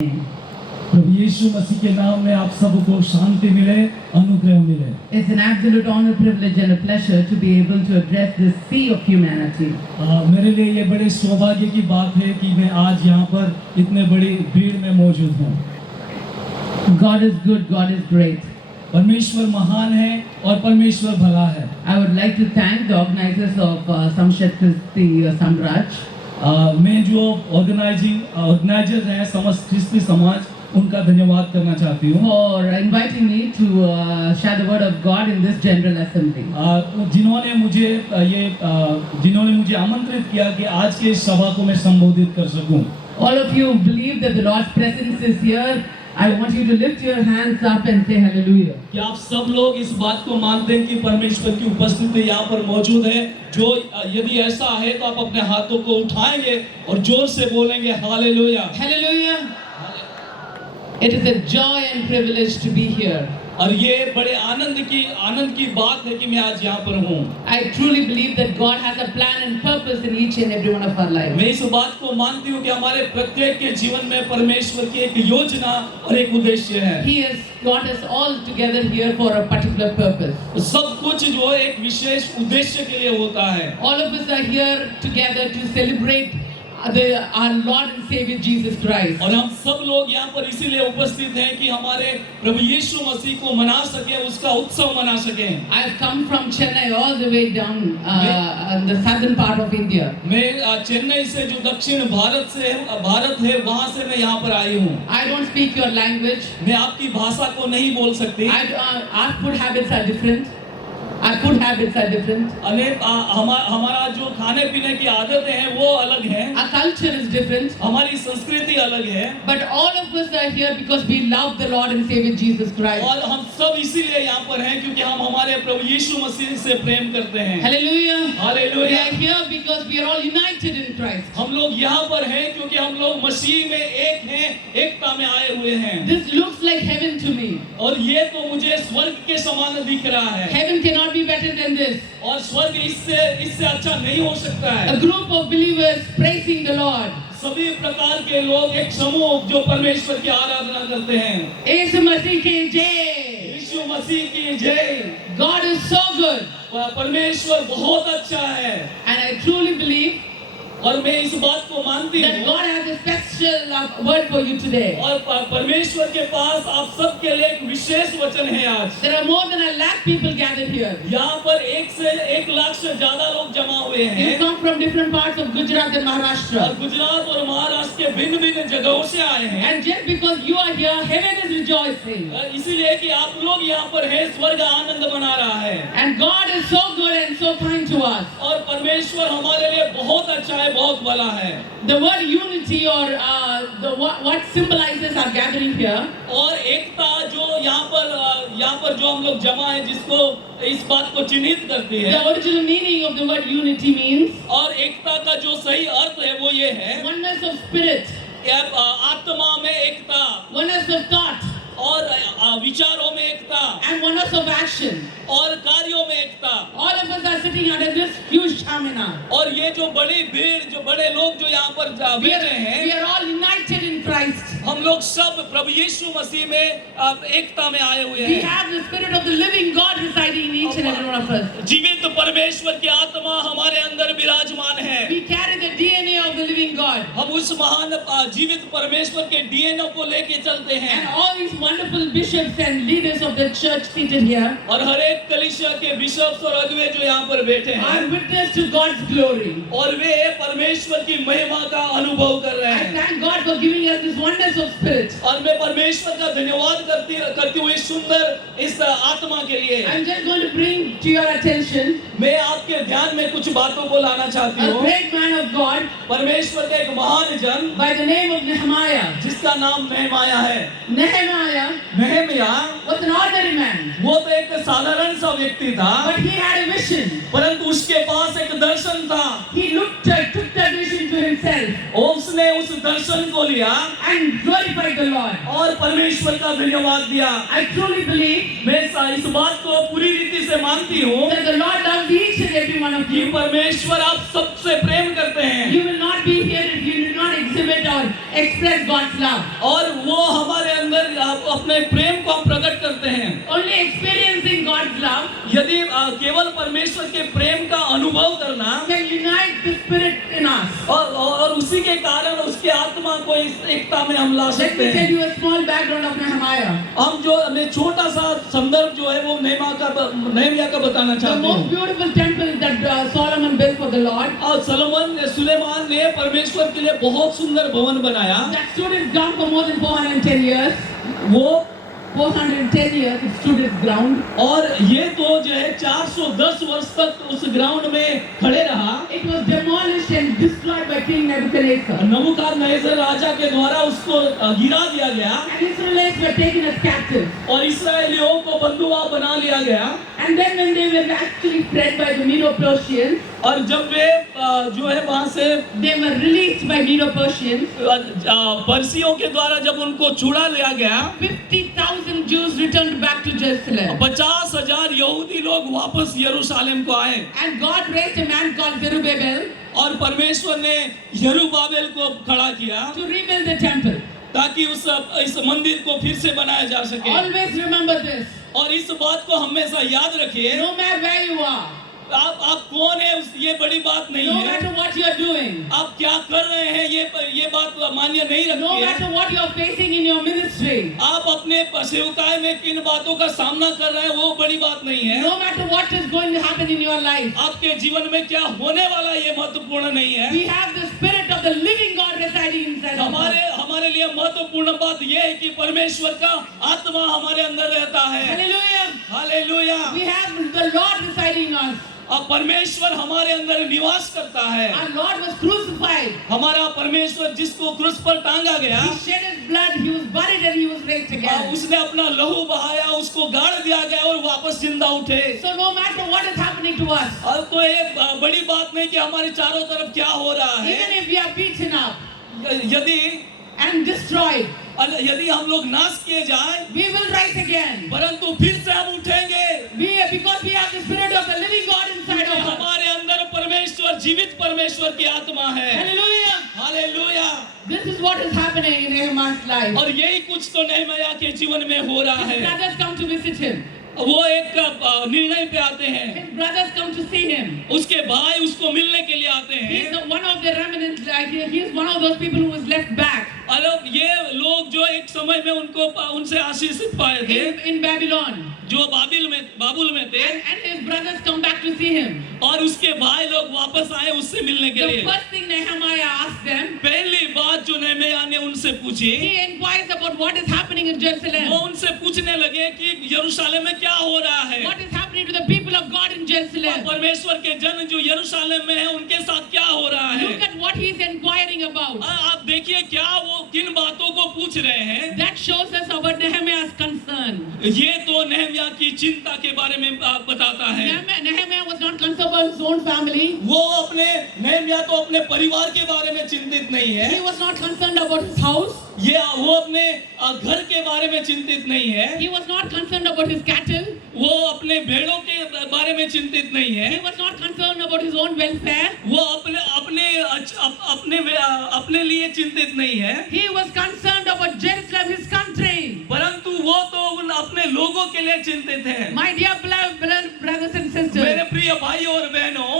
प्रभु यीशु मसीह के नाम में आप सबको शांति मिले, अनुग्रह मिले। It's an absolute honor, privilege and a pleasure to be able to address this sea of humanity. मेरे लिए ये बड़े सौभाग्य की बात है कि मैं आज यहाँ पर इतने बड़ी भीड़ में मौजूद हूँ। God is good, God is great. परमेश्वर महान है और परमेश्वर भला है। I would like to thank the organizers of Samshed Christi Samraj. मैं जो ऑर्गेनाइजर हैं समस्त ख्रिस्ती समाज, उनका धन्यवाद करना चाहती हूँ For inviting me to share the word of God in this general assembly. जिन्होंने मुझे आमंत्रित किया कि आज के इस सभा को मैं संबोधित कर सकूं। All of you believe that the Lord's presence is here. I want you to lift your hands up and say hallelujah. कि आप सब लोग इस बात को मानते हैं कि परमेश्वर की उपस्थिति यहाँ पर मौजूद है। जो यदि ऐसा है तो आप अपने हाथों को उठाएंगे और जोर से बोलेंगे hallelujah. Hallelujah. It is a joy and privilege to be here. और ये बड़े आनंद की बात है कि मैं आज यहाँ पर हूँ। I truly believe that God has a plan and purpose in each and every one of our lives. मैं इस बात को मानती हूँ कि हमारे प्रत्येक के जीवन में परमेश्वर की एक योजना और एक उद्देश्य है। He has got us all together here for a particular purpose. सब कुछ जो एक विशेष उद्देश्य के लिए होता है। All of us are here together to celebrate our Lord and Savior Jesus Christ. और हम सब लोग यहाँ पर इसीलिए उपस्थित हैं कि हमारे प्रभु यीशु मसीह को मना सके, उसका उत्सव मना सके। I have come from Chennai all the way down the southern part of India. मैं चेन्नई से जो दक्षिण भारत है वहाँ से मैं यहाँ पर आई हूँ। I don't speak your language. मैं आपकी भाषा को नहीं बोल सकती। Our food habits are different. हमारा जो खाने पीने की आदतें हैं वो अलग हैं। Our culture is different. हमारी संस्कृति अलग है। But all of us are here because we love the Lord and Savior Jesus Christ. और हम सब इसीलिए यहाँ पर हैं क्योंकि हम हमारे प्रभु यीशु मसीह से प्रेम करते हैं। Hallelujah. Hallelujah. We are here because we are all united in Christ. हम लोग यहाँ पर हैं क्योंकि हम लोग मसीह में एक हैं, एकता में आए हुए हैं। This looks like heaven to me. और ये तो मुझे स्वर्ग के समान दिख रहा है। Heaven cannot be better than this. और स्वर्ग इससे अच्छा नहीं हो सकता है। A group of believers praising the Lord. सभी प्रकार के लोग, एक समूह जो परमेश्वर की आराधना करते हैं। यीशु मसीह की जय। यीशु मसीह की जय। God is so good. परमेश्वर बहुत अच्छा है। And I truly believe और मैं इस बात को मानती that हूँ God has a special word for you today. और परमेश्वर के पास आप सबके लिए एक विशेष वचन है आज। There are more than 1 lakh people gathered here. यहाँ पर 1 लाख से ज्यादा लोग जमा हुए हैं। You come from different parts of Gujarat and Maharashtra. और गुजरात और महाराष्ट्र के भिन्न जगहों से आए हैं। And just because you are here, heaven is rejoicing. इसीलिए कि आप लोग यहाँ पर हैं, स्वर्ग आनंद मना रहा है। And God is so good and so kind to us. और परमेश्वर हमारे लिए बहुत अच्छा है, बहुत भला है। The word unity or what symbolizes our gathering here. और एकता जो यहाँ पर जो हम लोग जमा है, जिसको इस बात को चिन्हित करती है। The original meaning of the word unity means और एकता का जो सही अर्थ है वो ये है, oneness of spirit, आत्मा में एकता, oneness of thought, और विचारों में एकता, and oneness of action. और कार्यों में एकता। All of us are sitting under this huge stamina. और ये जो बड़ी भीड़, जो बड़े लोग जो यहाँ पर We बैठे हैं, are all united in Christ. हम लोग सब प्रभु यीशु मसीह में एकता में आए हुए We हैं। have the spirit of the living God residing in each and every one of us. जीवित परमेश्वर की आत्मा हमारे अंदर विराजमान है। We carry the DNA of the living God. हम उस महान जीवित परमेश्वर के डीएनए को लेके चलते हैं। And all these wonderful bishops and leaders of the church seated here और हर एक कलीसिया के बिशप्स और अगुवे जो यहाँ पर बैठे हैं, are witness to God's glory. और वे परमेश्वर की महिमा का अनुभव कर रहे I हैं। thank God for giving us this oneness of spirit. और मैं परमेश्वर का धन्यवाद करती हुई सुंदर इस आत्मा के लिए I'm just going to bring to your attention मैं आपके ध्यान में कुछ बातों को लाना चाहती a हूँ। great man of God परमेश्वर का एक महान जन by the name of Nehemiah. जिसका नाम नेहमाया है। Nehemiah Nehemiah was an ordinary man, वो तो एक साधारण सा व्यक्ति था, but he had a vision. परंतु उसके पास एक दर्शन था। He took that vision to himself और उसने उस दर्शन को लिया and glorified the Lord. और परमेश्वर का धन्यवाद दिया। I truly believe मैं इस बात को पूरी रीति से मानती हूँ that the Lord loves each and every one of कि you. परमेश्वर आप सबसे प्रेम करते हैं। You will not be here if you do not exist exhibit or express God's love. और वो हमारे अंदर अपने प्रेम को हम प्रकट करते हैं। Only experiencing God's love यदि केवल परमेश्वर के प्रेम का अनुभव करना can unite the Spirit in us. और उसी के कारण उसकी आत्मा को इस एकता में हम ला Let सकते me tell हैं। you a small background of Nehemiah. हम जो मैं छोटा सा संदर्भ जो है वो नेहमिया का बताना The चाहते most हैं। beautiful temple that Solomon built for the Lord, और सुलेमान ने परमेश्वर के लिए बहुत सुंदर भवन बनाया। that stood its ground for more than 410 years. वो 410 years it stood its ground. और ये तो जो है 410 वर्ष तक उस ग्राउंड में खड़े रहा। It was demolished and destroyed by King Nebuchadnezzar. नबूकदनेस्सर राजा के द्वारा उसको गिरा दिया गया And Israelites were taken as captives. और इसराइलियों को बंधुआ बना लिया गया। And then when they were actually fled by the Medo-Persians, और जब वे जो है वहां से they were released by Medo-Persians. पर्सियों के द्वारा जब उनको छुड़ा लिया गया, 50,000 Jews returned back to Jerusalem. 50,000 यहूदी लोग वापस यरूशलेम को आए And God raised a man called Zerubbabel और परमेश्वर ने यरूबाबेल को खड़ा किया to rebuild the temple. ताकि इस मंदिर को फिर से बनाया जा सके। Always remember this. और इस बात को हमेशा याद रखिए, No matter where you are, आप कौन है ये बड़ी बात नहीं no है। matter what you are doing, आप क्या कर रहे हैं ये बात मान्य नहीं no रखती है। matter what you are facing in your ministry, आप अपने सेवकाई में किन बातों का सामना कर रहे हैं वो बड़ी बात नहीं है। no matter what is going to happen in your life, आपके जीवन में क्या होने वाला ये महत्वपूर्ण नहीं है। we have the Spirit of the living God residing inside of us. हमारे लिए महत्वपूर्ण बात यह है कि परमेश्वर का आत्मा हमारे अंदर रहता है। Hallelujah. Hallelujah. We have the Lord residing in us. अब परमेश्वर हमारे अंदर निवास करता है। Our Lord was crucified. हमारा परमेश्वर जिसको क्रूस पर टांगा गया, He shed His blood. He was buried and He was raised again. उसने अपना लहू बहाया, उसको गाड़ दिया गया और वापस जिंदा उठे। So no matter what is happening to us, अब तो ये बड़ी बात नहीं कि हमारे चारों तरफ क्या हो रहा है। even if we are beaten up यदि and destroyed, हम लोग नाश किए जाएं, we will rise again. परंतु फिर से हम उठेंगे। Because we have the Spirit of the living God inside क्योंकि of us. हमारे अंदर परमेश्वर, जीवित परमेश्वर की आत्मा है। Hallelujah. Hallelujah. This is what is happening in Nehemiah's life. और यही कुछ तो नेहमिया के जीवन में हो रहा His है। brothers come to visit him. वो एक निर्णय पे आते हैं, His brothers come to see him. उसके भाई उसको मिलने के लिए आते He हैं। is one of the remnants. Like he is one of those people who was left back और ये लोग जो एक समय में उनसे आशीषित पाए थे, in Babylon. जो बाबुल में थे, And his brothers come back to see him. और उसके भाई लोग वापस आए उससे मिलने के The लिए। first thing Nehemiah asked them, पहली बात जो नेहमिया ने उनसे पूछी, he inquires about what is happening in वो Jerusalem. उनसे पूछने लगे कि यरूशलेम में क्या हो रहा है। What is happening to the people of God in Jerusalem? परमेश्वर के जन जो यरूशलेम में है उनके साथ क्या हो रहा है। Look at what he is inquiring about. आप देखिए क्या वो किन बातों को पूछ रहे हैं। That shows us about Nehemiah's concern. ये तो नेहमिया की चिंता के बारे में बताता है। Nehemiah was not concerned about his own family. वो नेहमिया तो अपने परिवार के बारे में चिंतित नहीं है। He was not concerned about his house. वो अपने घर के बारे में चिंतित नहीं है। He was not concerned about his cattle. वो अपने भेड़ों के बारे में चिंतित नहीं है। He was not concerned about his own welfare. वो अपने लिए चिंतित नहीं है। He was concerned about Jerusalem, his country. परंतु वो तो उन अपने लोगों के लिए चिंतित है। My dear beloved brothers and मेरे sisters, प्रिय भाइयों और बहनों,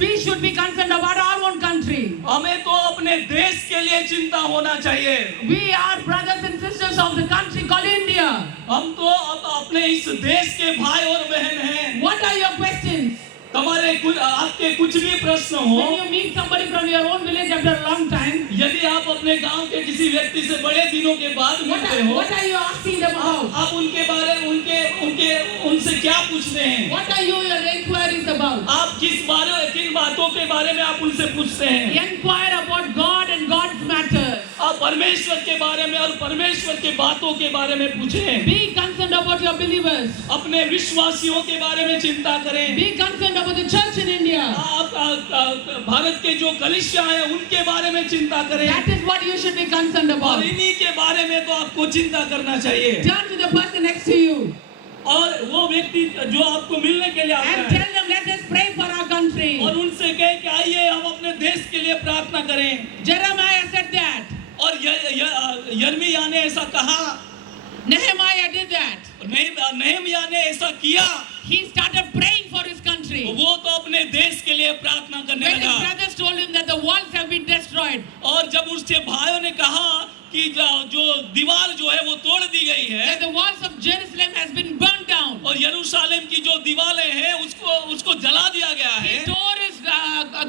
we should be concerned about our own country. हमें तो अपने देश के लिए चिंता होना चाहिए। We are brothers and sisters of the country called India. हम तो अपने इस देश के भाई और बहन हैं। What are your questions? आपके कुछ भी प्रश्न हो, When you meet somebody from your own village after a long time, यदि आप अपने गांव के किसी व्यक्ति से बड़े दिनों के बाद मिलते हो, what are you asking them about? आप उनके बारे उनसे क्या पूछते हैं? What are your inquiries about? आप किन बातों के बारे में आप उनसे पूछते हैं? Inquire about God and God's matters. आप परमेश्वर के बारे में और परमेश्वर के बातों के बारे में पूछें। Be concerned about your believers. अपने विश्वासियों के बारे में चिंता करें। Be concerned about the church in India. आप भारत के जो कलीसिया हैं उनके बारे में चिंता करें। That is what you should be concerned और about. इन्हीं के बारे में तो आपको चिंता करना चाहिए। Turn to the person next to you. और वो व्यक्ति जो आपको मिलने के लिए आता and है tell them, let us pray for our country. और उनसे कहे कि आइए हम अपने देश के लिए प्रार्थना करें। Jeremiah said that. और यिर्मयाह ने ऐसा कहा, Nehemiah did that. नहमयाह ने ऐसा किया। He started praying for his country. वो तो अपने देश के लिए प्रार्थना करने When his लगा। brothers told him that the walls have been destroyed, और जब उसके भाइयों ने कहा कि जो दीवार जो है वो तोड़ दी गई है that the walls of Jerusalem has been burned down, और यरूशलेम की जो दीवारें हैं उसको जला दिया गया he है, tore his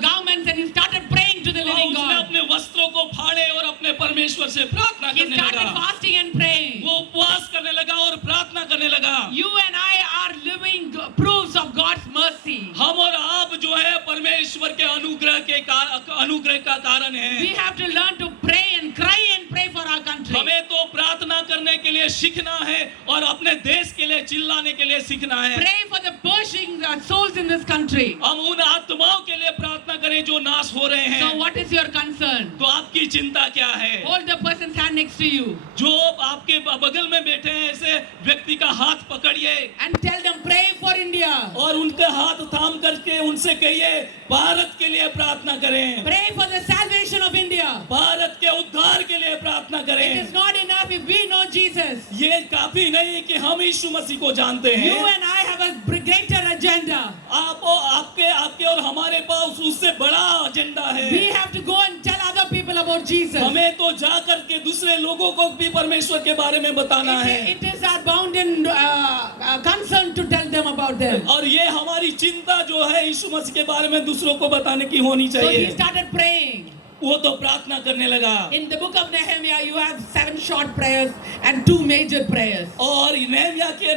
garments and he started praying to the और living उसने God. अपने वस्त्रों को फाड़े और अपने परमेश्वर से प्रार्थना He करने started लगा। fasting and praying. वो उपवास करने लगा और प्रार्थना करने लगा। You and I are living proofs of God's mercy. हम और आप जो है परमेश्वर के अनुग्रह का कारण We है। have to learn to pray and cry and pray for our country. हमें तो प्रार्थना करने के लिए सीखना है और अपने देश के लिए चिल्लाने के लिए सीखना है। Pray for the perishing souls in this country. हम उन आत्माओं के लिए प्रार्थना करें जो नाश हो रहे So हैं। what is your concern? तो आपकी चिंता क्या है? Hold the person's hand next to you जो आपके बगल में बैठे हैं ऐसे व्यक्ति का हाथ पकड़िए and tell them, pray for India. और उनके हाथ थाम करके उनसे कहिए भारत के लिए प्रार्थना करें, Pray for the salvation of India. Bharat के उद्धार के लिए प्रार्थना It करें। is not enough if we know Jesus. ये काफी नहीं कि हम यीशु मसीह को जानते You हैं। and I have a greater agenda. आपके और हमारे पास उससे बड़ा एजेंडा है। We have to go and tell other people about Jesus. हमें तो जा करके दूसरे लोगों को भी परमेश्वर के बारे में बताना है It is our bounden concern to tell them about them. और ये हमारी चिंता जो है यीशु मसीह के बारे में दूसरों को बताने की होनी So he चाहिए। started praying. वो तो प्रार्थना करने लगा In the book of Nehemiah, you have 7 short prayers and 2 major prayers. और नहमयाह की